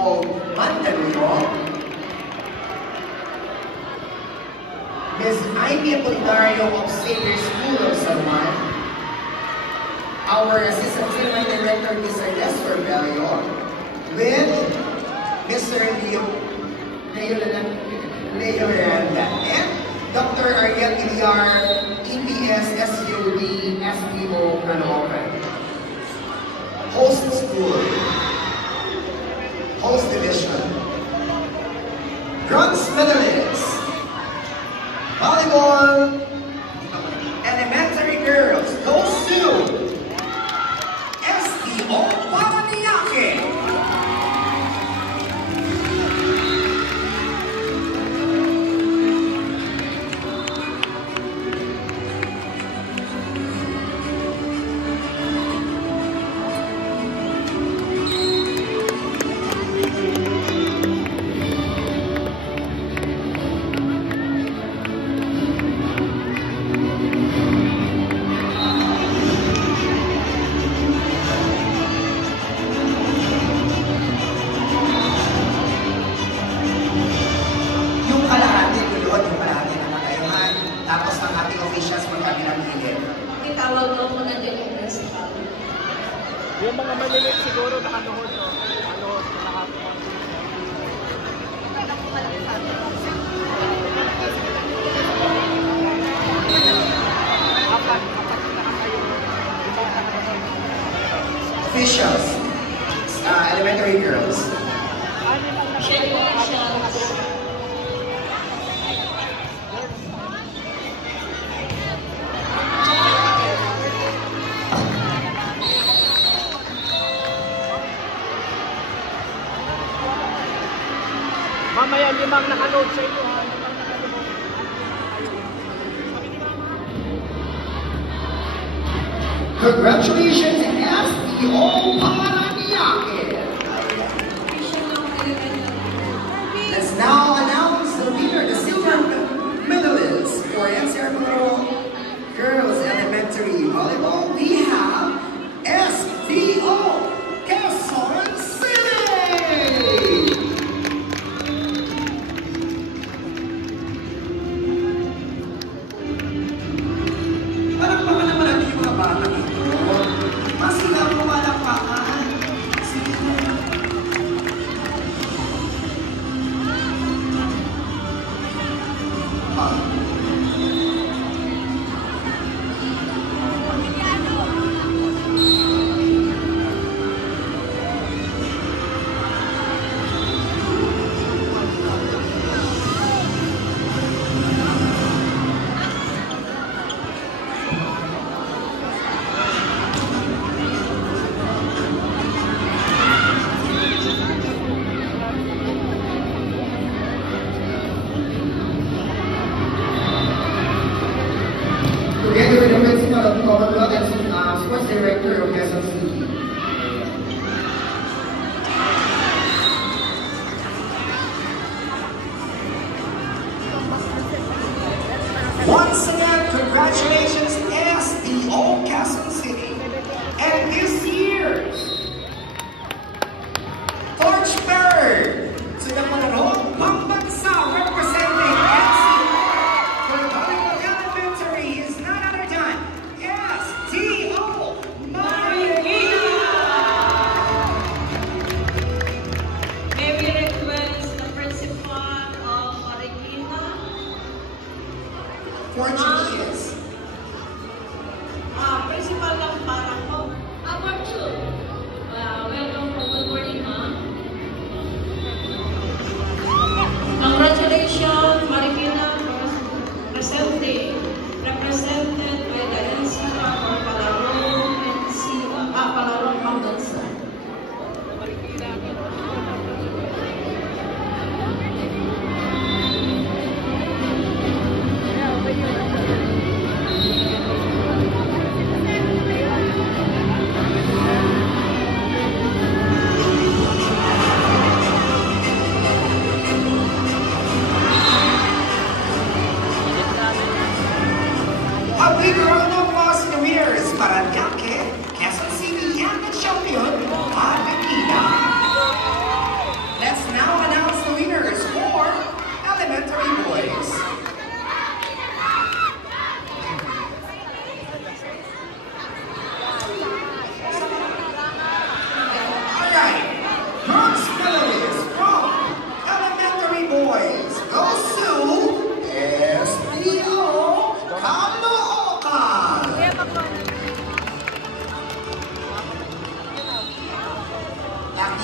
of Mandaluyong, Ms. Amy Apolinario of Xavier School of San Juan, our Assistant Cinema Director, Mr. Nestor Bello, with Mr. Leo Miranda, and Dr. Ariel Villar, EPS, SUD, SPO, Caloocan. Host School, Host Division, Bronze Medalist, Volleyball, Elementary Girls, those two, SPO Paranaque. Tapos ang ating officials magkabilang hilid. Itawag daw maganda yung principal. Yung mga maliliit siguro nakanuhod, no? Nakanuhod, nakakuha. Officials, elementary girls. Mamaya limang nakanood sa inyo, ha? Congratulations, SPO Paranaque! Let's now announce the winner, the silver medalist for NCR Manalo Girls Elementary Volleyball. We have SPO Quezon City! Parang naman naman natin yung mga bata dito.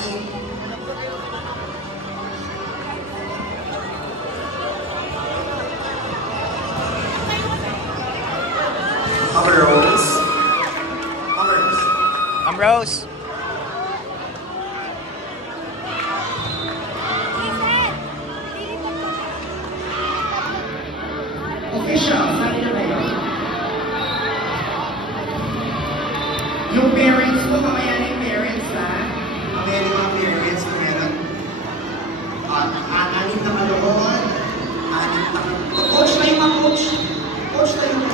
team. Mama Rose. Mama Rose. Ma'am Rose. Official, sabi na kayo. Yung parents mo, mamaya na yung parents, ha? Mamaya na yung mga parents, kung meron. Anim na maloon. Anim na coach na yung mga coach. Coach na yung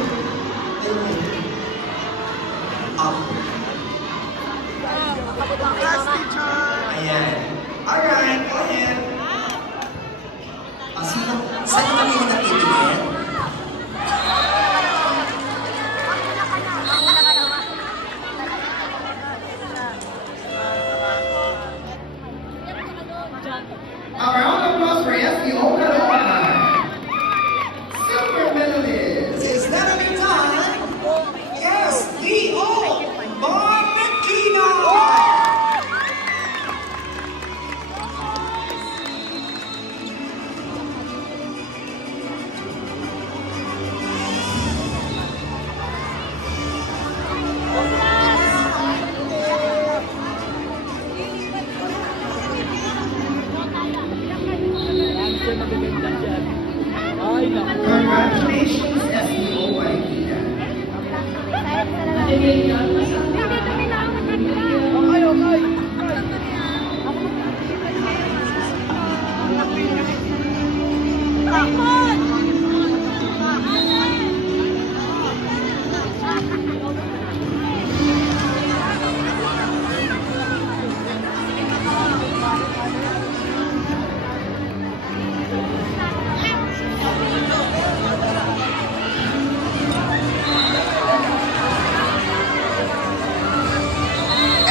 Ayan. Alright, go ahead. Saan kami yung nagtitigil? A round of applause for S.D. Okalona. Silver medalist. Is that a big time? S.D.O. Bonakina. Congratulations, S.D.O. Bonakina.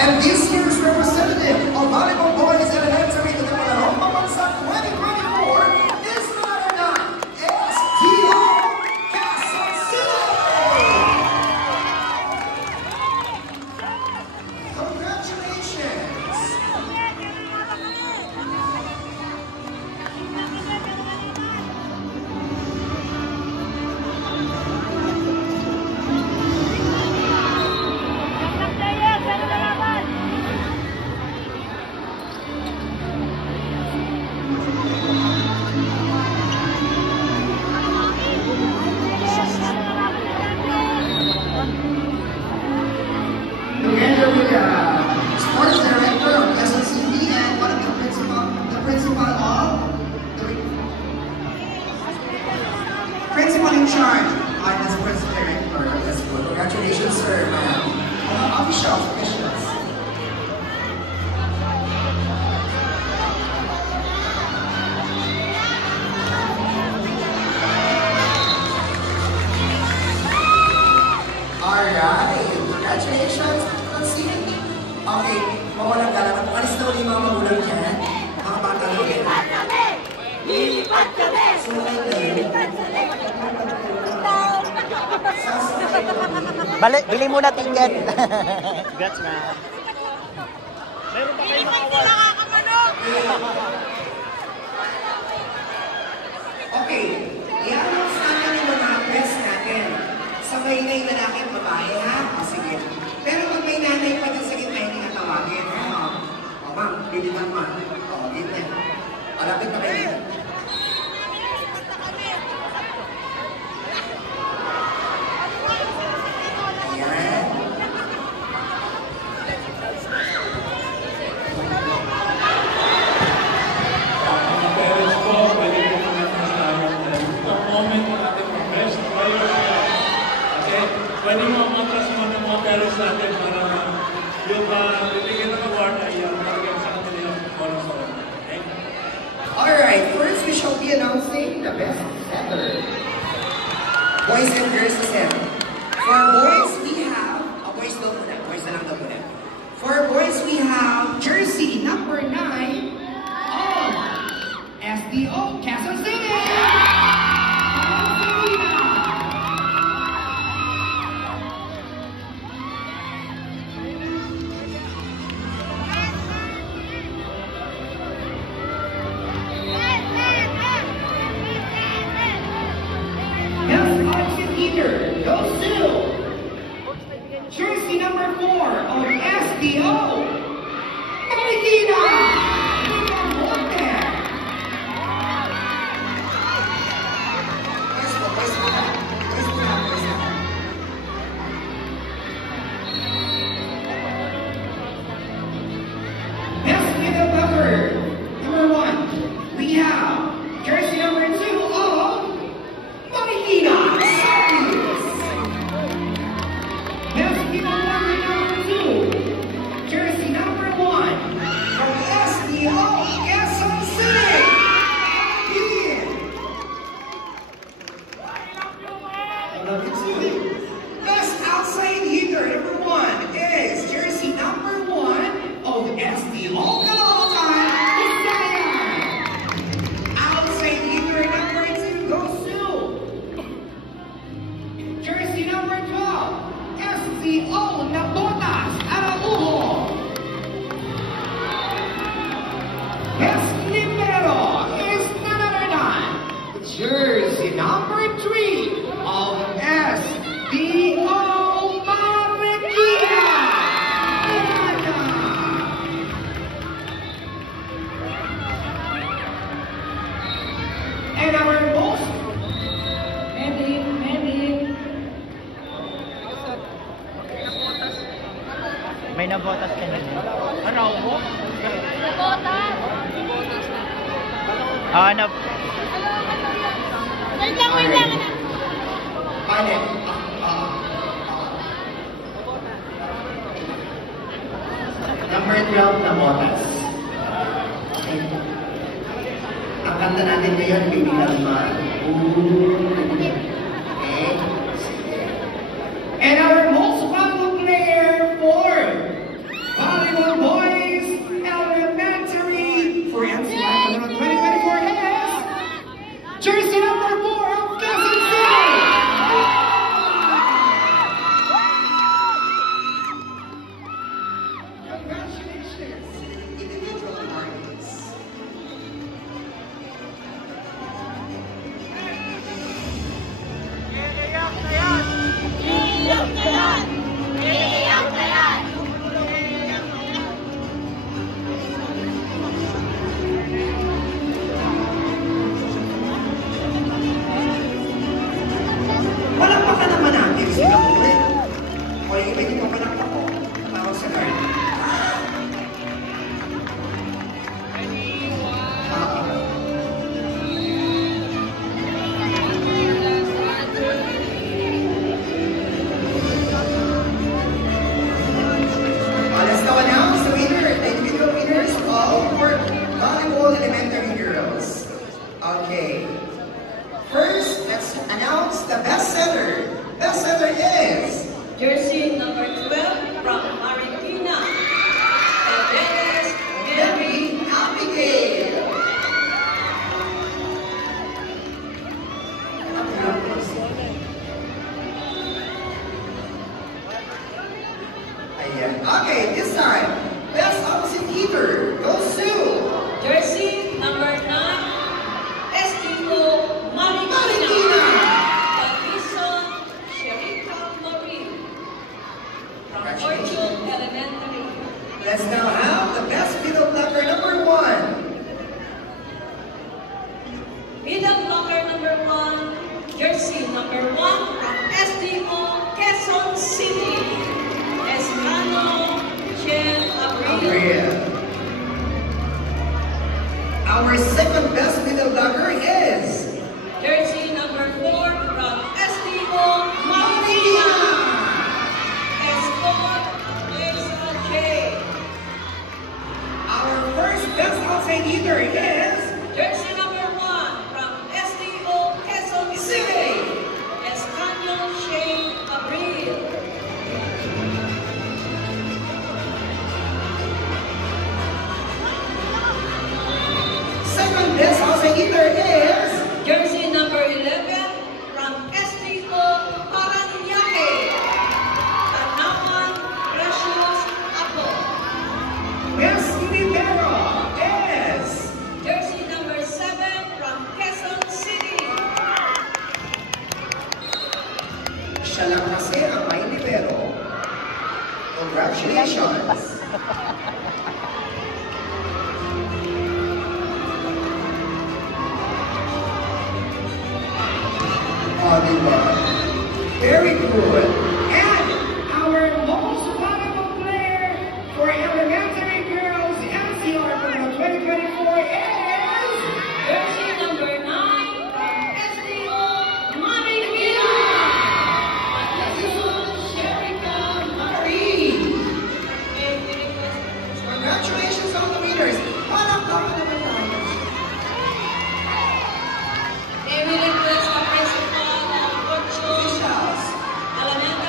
And this year's representative of volleyball boys elementary to the Palarong Pambansa 2024 is none other than S.D.O. Quezon City! Congratulations! Together with the sports director of Quezon City and one of the principal of the principal in charge as sports director of the school. Congratulations, sir, ma'am. Officials. Alright, congratulations. Let's see. Okay, mawalang galaman. Alis na ulit mga magulang dyan. Mga bata ulit. Lilipat kami! Bili muna ticket. Congrats, man. Meron pa kayo mga Okay, i-announce natin yung mga best natin. Sabay na yung lalaki at babae, ha? O sige. Pero pag may nanay pa dyan sa gitna, hindi na tawagin, ha? O ma'am, bilitan man. O, gitna. Alapit pa kayo. Ayan. Parents po, pwede po kumita sa comment ng ating mga best players. Kasi pwede mo matras mo ng mga parents natin para yung bibigyan ng award ay talagang sa kanila yung bonus award. Okay? Alright, first we shall be announcing the best setter. Boys and girls is there. For boys, we have... boys daw muna. Boys na lang daw muna. For boys, we have jersey number 9 of SDO Quezon City! local all time, is Diane. Outside leader number 2 goes to jersey number 12, SCO Nabotas Araujo. Best libero is none other than jersey number 3 of SBO Marikina. And our most May nabotas ka na. Ano mo? Ano? Wait lang. Pale. Number 12 na botas. Ang kanta natin ngayon, Baby Lalman. Okay. And our most valuable player for Volleyball Boys Elementary for NCI 2024 is jersey number 4 of Quezon City. Congratulations, individual artists. Palakpakan naman natin sila ulit. O yung iba dito palakpak ko. Tawag sa guard. Let's now announce the individual winners for Volleyball Elementary Girls. Okay. First, let's announce the best setter. Best setter is Jersey number 12 from Marikina. And that is Mary Abigail. Ayan. Okay, this time, best opposite keeper goes to jersey number 9, Estilo Marikina. Marikina. Davison Sherika Marie from Fortune Elementary. Let's now have the best middle blocker number 1. Middle blocker number 1, jersey number 1 from SDO Quezon City, Escano Chen Abril. Our second best middle blocker is Jersey number 4 from SDO Marikina, Escort Lisa J. our first best outside hitter is Jersey number 1 from SDO Quezon City, Escano Shane Abril. second best outside hitter is Jersey number 11 from SDO Paranaque, Tanawan Precious Apple. best libero is Jersey number 7 from Quezon City. siya lang kasi ang may libero. Congratulations! Oh, diba? Very good. And our most valuable player for elementary girls NCR for 2024 is Jersey number 9 from SDO Marikina. Sherika Marie. Congratulations on the winners. Palakpakan naman tayo. May we request the principal of Fortune Officials. Elementary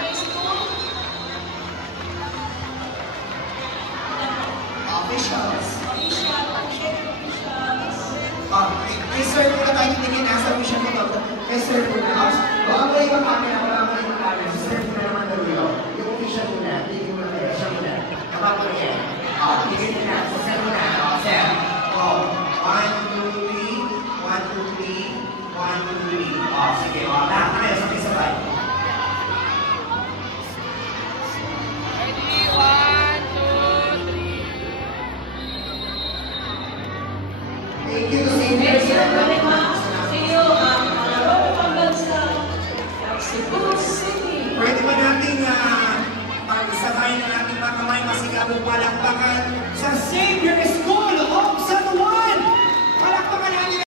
sige na. So, sir muna. O, sir. O, 1, 2, 3. 1, 2, 3. 1, 2, 3. O, sige. O, lahat na kayo. Sabay-sabay. Ready? 1, 2, 3. Thank you to St. Next Peter. na naman sa iyo ang pangalawang pambansa ng Cebu City. Pwede ba natin pagsabay ng ating mga kamay masigabong palakpakan sa Savior